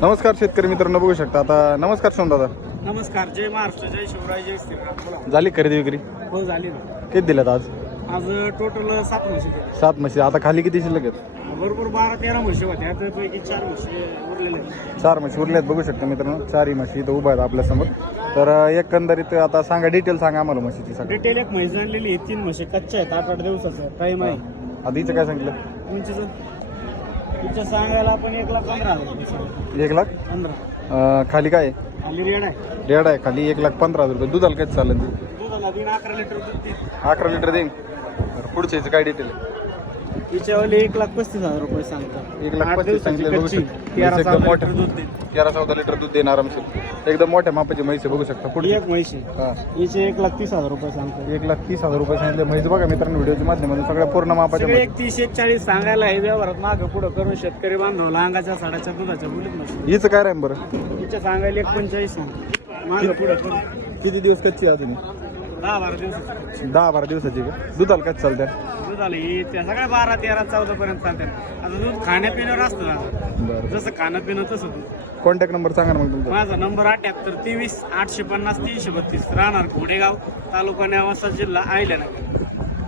नमस्कार शेतकरी मित्रांनो बघू शकता. आता नमस्कार सोन दादा. नमस्कार जय महाराष्ट्र जय शिवराय जय श्रीराम. बोला. झाली खरेदी विक्री? हो झाली ना. किती दिल्यात आज? आज टोटल सात म्हशी. सात म्हशी. आता खाली किती शिल्लक आहेत? बरोबर बारा तेरा म्हशी होत्या. त्यापैकी चार म्हशी उरलेल्या आहेत. चार म्हशी उरल्यात बघू शकता मित्रांनो. चारही म्हशी इथं उभ्या आहेत आपल्यासमोर तर अं, एकंदरीत आता सांगा डिटेल सांगा आम्हाला म्हशीची सगळं. डिटेल एक म्हैस आणलेली आहे. तीन म्हशी कच्च्या आहेत. आठ आठ दिवसाचं. टाईम आहे. आता हिचं काय सांगितलं? उंचीचं तिच्या सांगायला आपण एक लाख पंधरा हजार. एक लाख? पंधरा. अं, खाली काय? आहे? आली रेड आहे. रेड आहे खाली एक लाख पंधरा हजार रुपये. दुधाला काय चालेल अकरा लिटर दूध देते. अकरा लिटर देईन? बरं, पुढच्या हिचं काय डिटेल आहे तिच्यावाले एक लाख पस्तीस हजार रुपये सांगतात. एक लाख आठ पस्तीस दिवसाची सांगितले बघू कच्ची. शकता. तेरा म्हैस एकदम चौदा मोठ्या दूध देते तेरा चौदा लिटर दूध देणार आमचे. एकदम मोठ्या मापाची म्हैस आहे बघू शकता. पुढे एक म्हैशी हा. हिचे एक लाख तीस हजार रुपये सांगतात. एक लाख तीस हजार रुपये सांगितले. म्हैस बघा मित्रांनो व्हिडिओच्या माध्यमातून सगळ्या पूर्ण मापाच्या सगळे म्हैस. एक तीस एक चाळीस सांगायला हे व्यवहारात मागं पुढं करून शेतकरी बांधवला अंगाच्या साडाच्या दुधाच्या बोलीत नसतो हिचं काय राहील बरं? तिच्या सांगायला एक पंचेचाळीस मागं पुढं करून. किती दिवस कच्ची आहे अजून? दहा बारा दिवसाचं. दहा बारा दिवसाची का? दुधाला काय चालतं दूध आलं ही त्या सगळ्या बारा तेरा चौदा पर्यंत चालतात आता दूध खाण्यापिण्यावर असतं. बरं. जसं खाणं पिणं तसं दूध. कॉन्टॅक्ट नंबर सांगा ना मग तुमचा. माझा नंबर अठ्याहत्तर तेवीस आठशे पन्नास तीनशे बत्तीस. राहणार घोडेगाव तालुका नेवासा जिल्हा आयल्यानगर